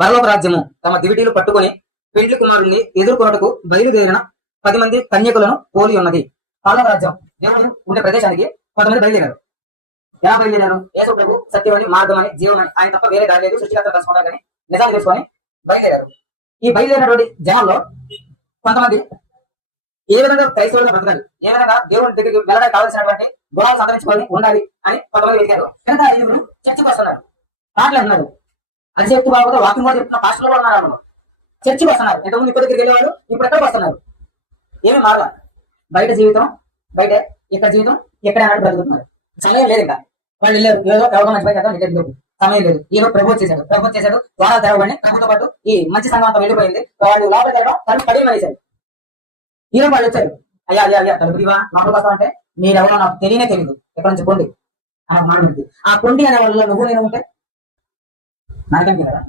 పరలోక రాజ్యము తమ దివిటీలు పట్టుకొని పెండ్లి కుమారుణ్ణి ఎదుర్కొన్నటకు బయలుదేరిన 10 మంది కన్యకులను పోలి ఉన్నది. పరలోక రాజ్యం దేవుడు ఉండే ప్రదేశానికి 10 మంది బయలుదేరారు. ఎలా బయలుదేరారు? యేసు ప్రభు సత్యమని, మార్గమని, జీవమని ఆయన తప్ప వేరే దారి లేదు, సృష్టికర్త కలుసుకుంటారు కానీ నిజాన్ని తెలుసుకొని బయలుదేరారు. ఈ బయలుదేరినటువంటి జనంలో కొంతమంది ఏ విధంగా క్రైస్తవులుగా బ్రతకాలి, ఏ విధంగా దేవుడి దగ్గరికి వెళ్ళడానికి కావాల్సినటువంటి గుణాలు సంతరించుకొని ఉండాలి అని కొంతమంది వెతికారు. కనుక 5 చర్చికి వస్తున్నారు. పాటలు అంటున్నారు, అతిశక్తి బాబుగా వాకింగ్ కూడా చెప్తున్న పాస్టర్లు కూడా ఉన్నారు. చర్చికి వస్తున్నారు. ఇంతకుముందు ఇంటి దగ్గరికి వెళ్ళేవాళ్ళు ఇప్పుడు ఎక్కడికి వస్తున్నారు. ఏమి మారల. బయట జీవితం బయటే, ఇక్కడ జీవితం ఎక్కడ అన్నట్టు బ్రతుకుతున్నారు. సమయం లేదు. ఇంకా వాళ్ళు వెళ్ళారు, ఏదో ఎవరో మంచి పని లేదు, సమయం లేదు. ఈయన ప్రభు చేశాడు ద్వారా తెరవబడి ప్రభుతో పాటు ఈ మంచి సంఘం వెళ్ళిపోయింది. వాళ్ళు లోపలికి వెళ్ళడం తను కడిగి మనేశారు. ఈయన వాళ్ళు వచ్చారు, అయ్యా తలుపుదివా లోపలికి వస్తా అంటే మీరెవరో నాకు తెలియదు, ఎక్కడి నుంచి పొండి ఆ మానవుడికి. ఆ పొండి అనే వాళ్ళలో నువ్వు నేను ఉంటే నాకేంటి కదా.